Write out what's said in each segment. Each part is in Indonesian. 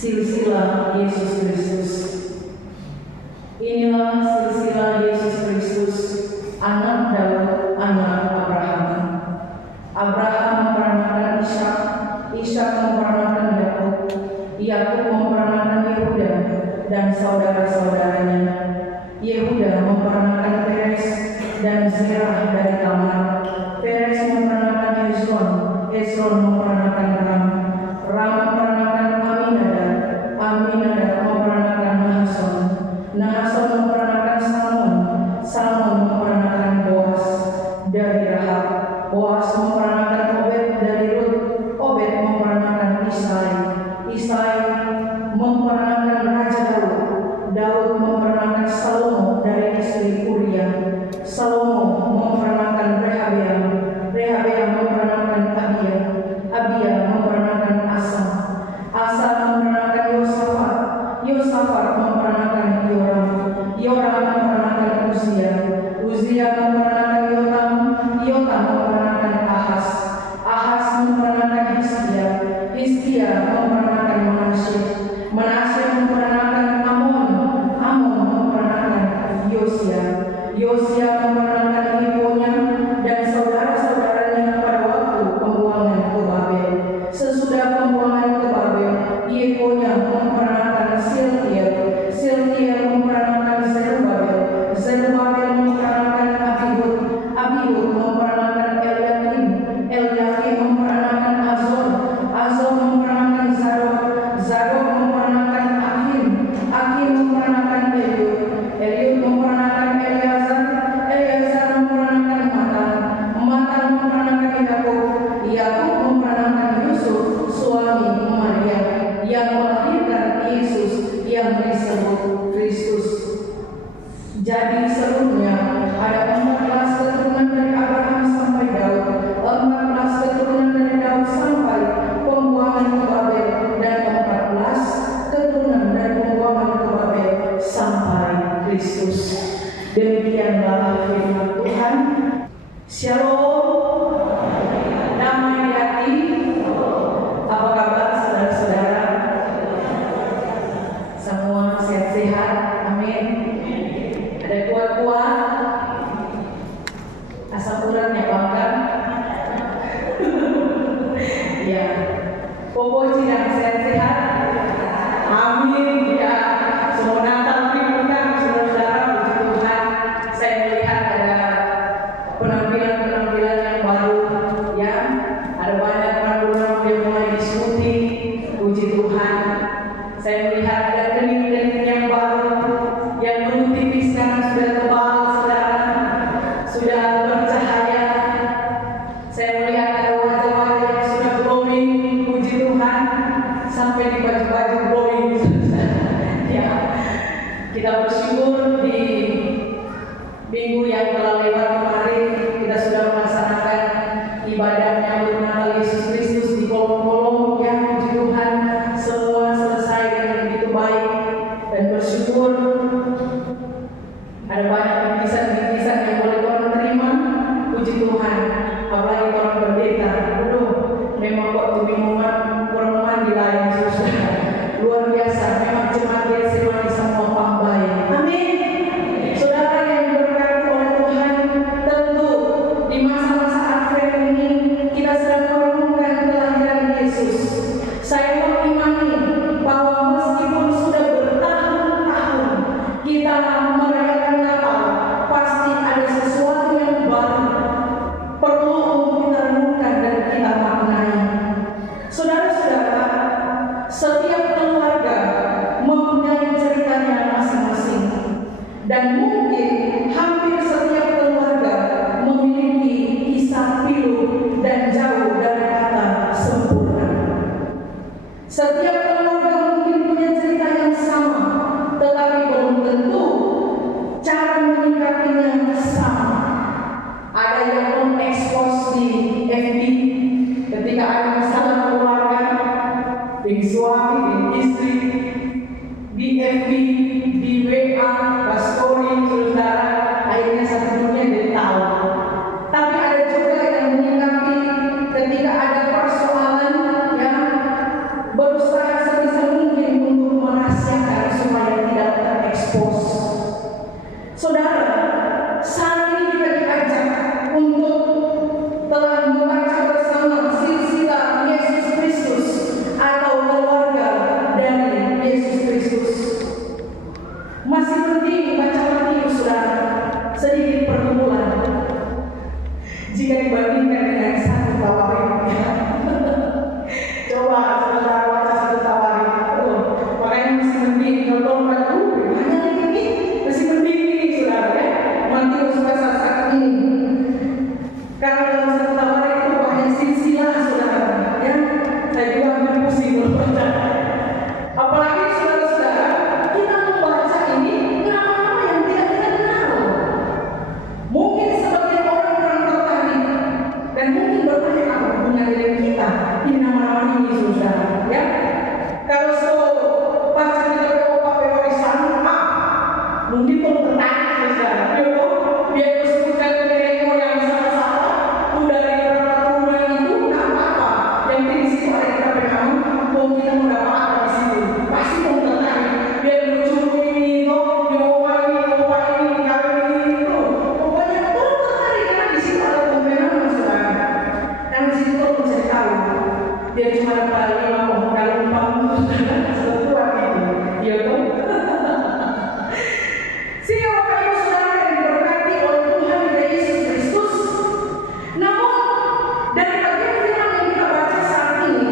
silsilah Yesus Kristus. Inilah silsilah Yesus Kristus, anak Daud, anak Abraham. Abraham memperanakan Ishak, Ishak memperanakan Yakub, Yakub memperanakan Yehuda dan saudara-saudaranya. Yehuda memperanakan Peres dan Zerah dari Tamar. Peres memperanakan Hezron, Hezron memperanakan Ram, Ram memperanakan Aminadab, Aminadab memperanakan Nahason, Nahason memperanakan Salmon, Salmon memperanakan Boas dari Rahab, Boas memperanakan Obed dari Rut, Obed memperanakan Isai, Isai memperanakan Raja Daud, Daud memperanakan Salomo dari istri Uria, Salomo memperanakan Rehabeam, Rehabeam memperanakan Abia, Abia memperanakan Asa, Asa memperanakan Yosafat, Yosafat memperanakan Yoram, Yoram memperanakan Uzia, Uzia memperanakan Yotam, Yotam memperanakan Ahas, Ahas memperanakan Hizkia, Hizkia memperanakan Manasye, Manasye memperanakan Amon, Amon memperanakan Yosia, Yosia memperanakan ibunya dan saudara-saudaranya pada waktu pembuangan ke Babel. Sesudah pembuangan ke Babel, Yekonya memperanakan Siltiel, Siltiel memperanakan Zerubabel, Zerubabel memperanakan Abihud, Abihud memperanakan Eliakim, Eliakim memperanakan Azor, Azor memperanakan Zadok, Zadok memperanakan Akhim, Akhim memperanakan Eliud, Eliud memperanakan Eleazar, Eleazar memperanakan Matan, Matan memperanakan Yakub, Yakub memperanakan Yusuf, suami Maria, yang melahirkan Yesus yang disebut Kristus. Jadi seluruhnya ada 14 keturunan dari Abraham sampai Daud, 14 keturunan dari Daud sampai pembuangan ke Babel, dan 14 keturunan dari pembuangan ke Babel sampai Kristus. Demikianlah firman Tuhan. Shalom. Damai di hati. Apa kabar saudara-saudara? Semua sehat-sehat. Amin. Ada kuat-kuat. Asam uratnya bangkan. Ya. Popo sidang sehat-sehat. Amin. Ya. Semua Natal bukan saudara-saudara, puji Tuhan. Saya melihat ada penampilan-penampilan yang baru, ya. Ada banyak rambut-rambut yang mulai disebuti, puji Tuhan. Saya melihat ada kening-kening yang baru, yang belum tipis sekarang sudah tebal, saudara, sudah bercahaya. Saya melihat ada wajah-wajah yang sudah glowing, puji Tuhan, sampai di baju-baju glowing. Ya, kita bersyukur di minggu yang telah lewat kemarin kita sudah melaksanakan ibadah menyambut Natal Yesus Kristus di kolom-kolom, ya, puji Tuhan, semua selesai dengan begitu baik dan bersyukur. Ada banyak bingkisan-bingkisan yang boleh orang terima, puji Tuhan. Apalagi orang pendeta, aduh, memang waktu orang mandi lain susah, luar biasa. Memang jemaat dia semua di semua pambai. Amin. Saudara yang diberkati oleh Tuhan, tentu di masa-masa Advent ini kita sedang merenungkan kelahiran Yesus. Saya mengimani bahwa meskipun sudah bertahun-tahun kita merayakan Natal, pasti ada sesuatu yang baru perlu untuk kita renungkan dan kita maknai. Saudara-saudara, setiap keluarga mempunyai ceritanya masing-masing, dan mungkin hampir setiap keluarga memiliki kisah pilu dan jauh dari kata sempurna. Setiap keluarga mungkin punya cerita yang sama, tetapi belum tentu cara menyikapinya sama. Ada yang mengekspos di FB ketika ada masalah keluarga, di suami, di istri, di FB, di WA, pas story, saudara, akhirnya satu dunia jadi tahu. Tapi ada juga yang menyikapi ketika ada persoalan yang berusaha sebisa mungkin kita mau dapat apa di situ, pasti mau tertarik. Dia lucu ini, nyoba ini, kawin ini, pokoknya terus tertarik karena di situ ada pembenaran saudara. Dan di situ aku mencari tahu, dia cuma dapat 5 pohon kalau 40 sesuatu itu, dia tuh. Sehingga Bapak Ibu Saudara yang diberkati oleh Tuhan kita Yesus Kristus. Namun dari bagian firman yang kita baca saat ini,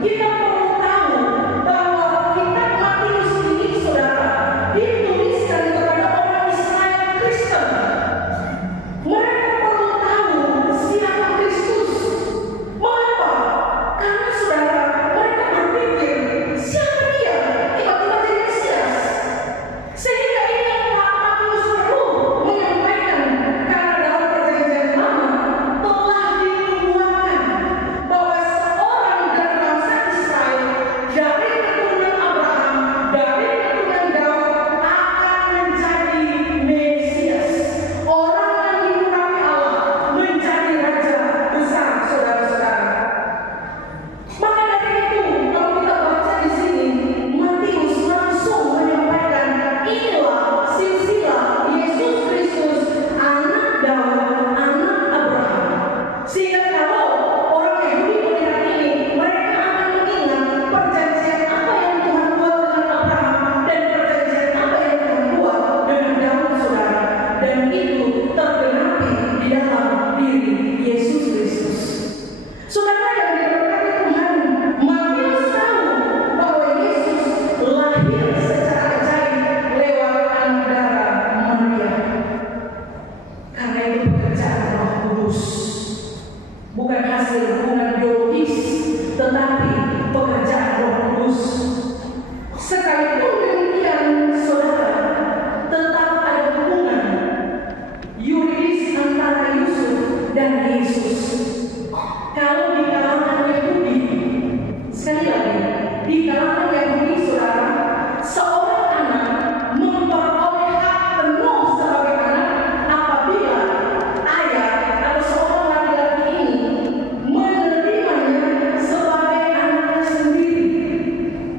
kita perlu tahu bahwa kitab Matius ini saudara dituliskan kepada orang Israel Kristen. Mereka perlu tahu siapa Kristus. Mengapa? Karena saudara mereka berpikir siapa dia? Tiba-tiba jadi Mesias. Sehingga ini yang Pak Matius perlu menyampaikan, karena dalam perjanjian lama telah dinubuatkan bahwa seorang dari bangsa Israel, dari keturunan Abraham, dari keturunan Daud akan menjadi Mesias, orang yang diurapi Allah menjadi raja besar, saudara-saudara. Maka dari itu, kalau kita baca di sini, Matius langsung menyampaikan inilah silsilah Yesus Kristus, anak Daud, anak Abraham. Sehingga kalau orang Yahudi melihat ini, mereka akan mengingat perjanjian apa yang Tuhan buat dengan Abraham dan perjanjian apa yang Tuhan buat dengan Daud, saudara. Dan itu tergenapi di dalam diri Yesus Kristus. Saudara yang diberkati Tuhan, Matius tahu bahwa Yesus lahir secara ajaib lewat anak darah Maria. Karena itu pekerjaan Roh Kudus, bukan hasil hubungan biologis, tetapi pekerjaan Roh Kudus. Sekalipun demikian, saudara, tetap ada hubungan yuridis antara Yusuf dan Yesus. Kalau di kalangan Yahudi, sekali lagi, di kalangan Yahudi saudara, seorang anak memperoleh hak penuh sebagai anak apabila ayah atau seorang laki-laki ini menerimanya sebagai anaknya sendiri.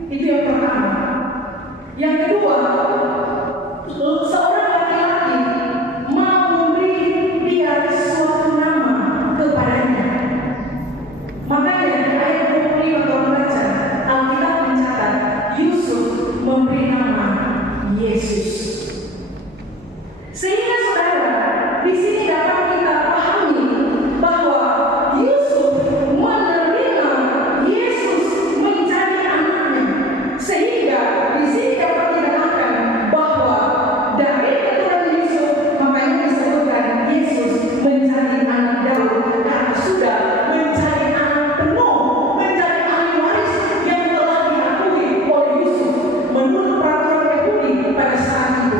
Itu yang pertama. Yang kedua, seorang laki-laki mau memberi dia suatu nama kepadanya. Makanya di ayat 25 kalau baca, Alkitab mencatat Yusuf memberi nama Yesus. Sehingga saudara, di sini dapat kita pahami bahwa Yusuf menerima Yesus menjadi anaknya. Sehingga di sini dapat dikatakan bahwa dari keturunan Yusuf, makanya disebutkan Yesus menjadi anak Daud karena sudah menjadi anak penuh, menjadi ahli waris yang telah diakui oleh Yusuf menurut peraturan Yahudi pada saat itu.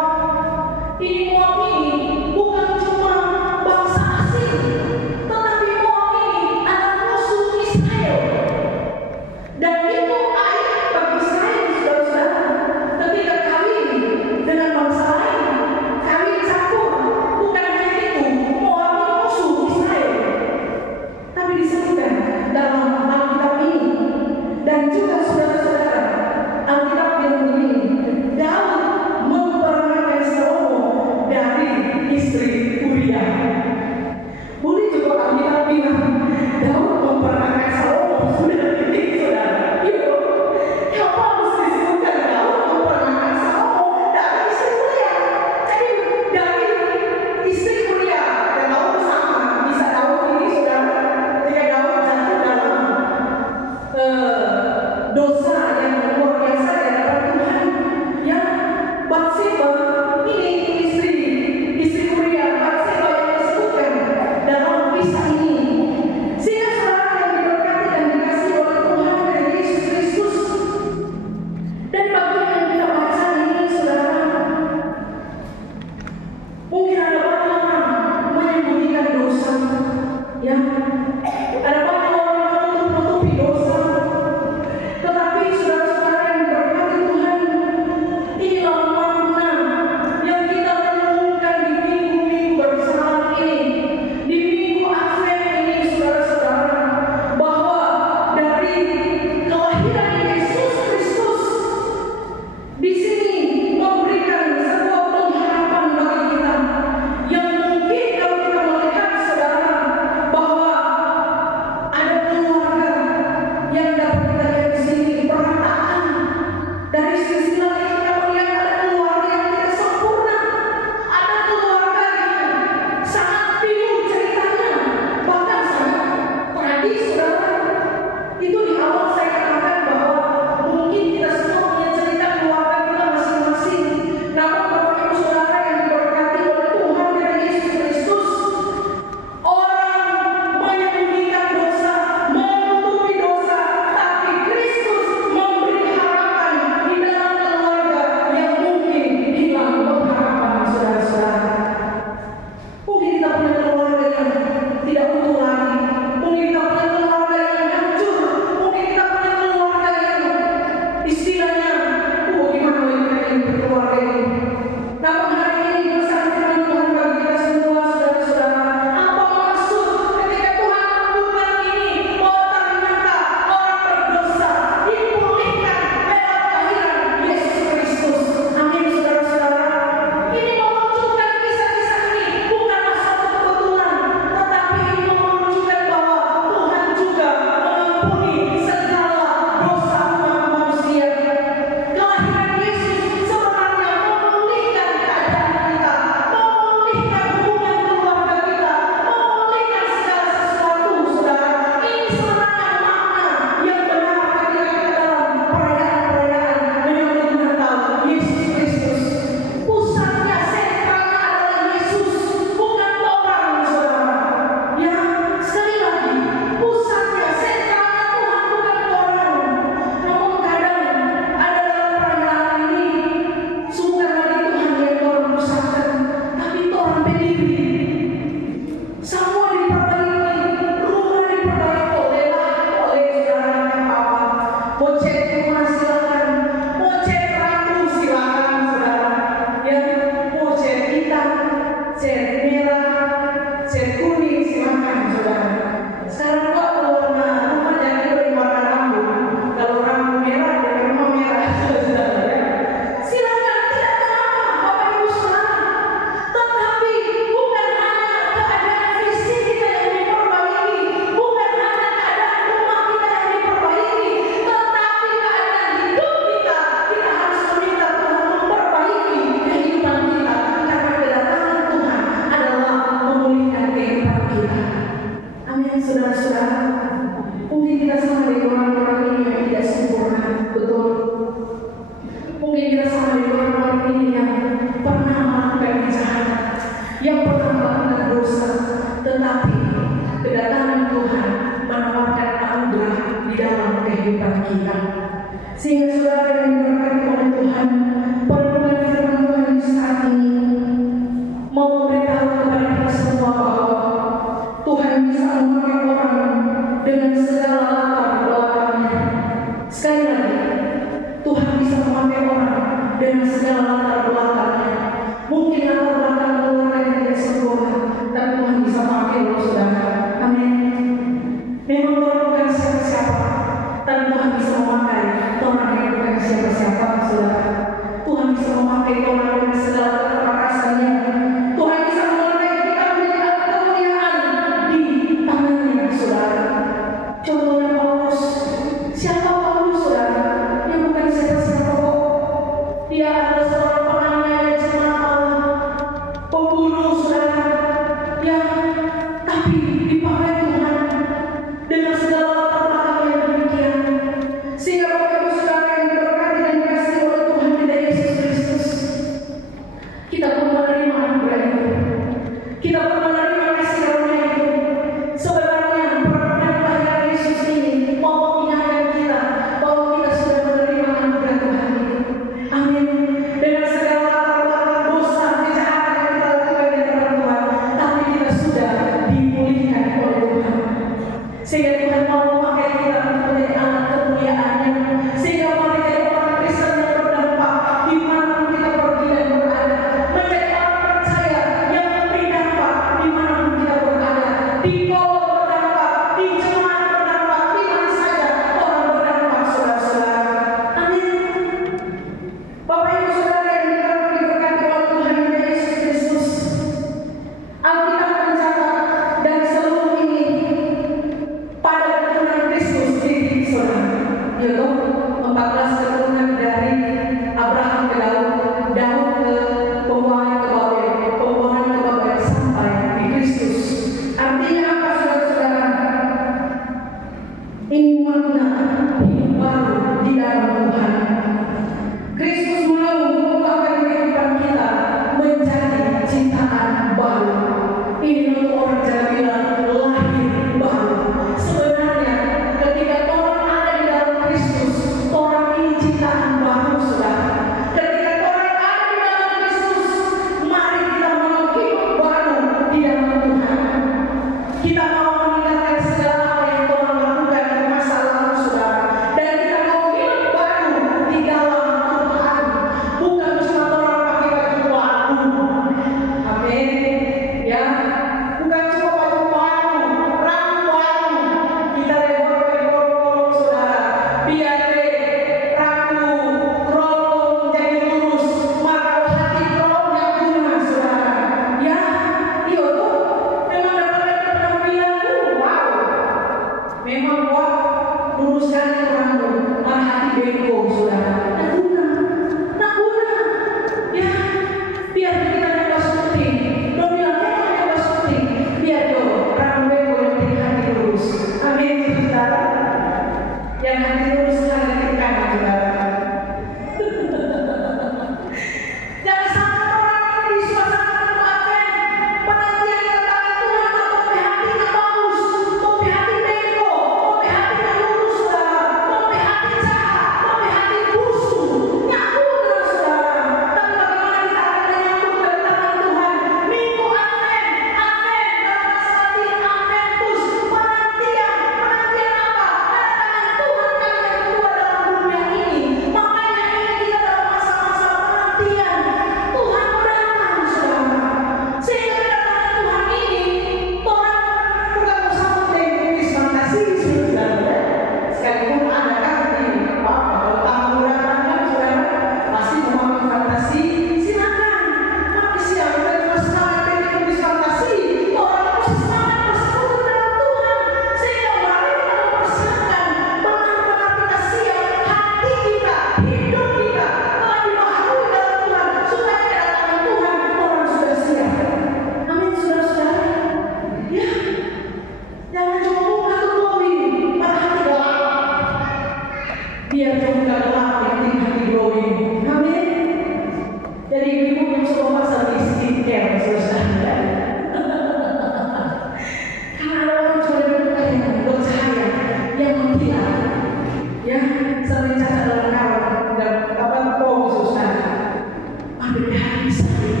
ambil dari sakit,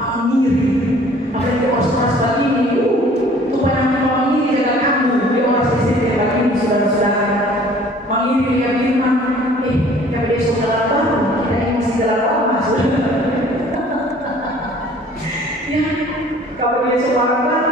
mengiri. Apalagi orang begini, supaya nanti mengiri jaga kamu, dia orang sendiri begini saudara-saudara. Mengiri dia firman, kalau dia saudara baru, kita ini masih jalan lama, saudara. Ya, kalau dia seorang baru,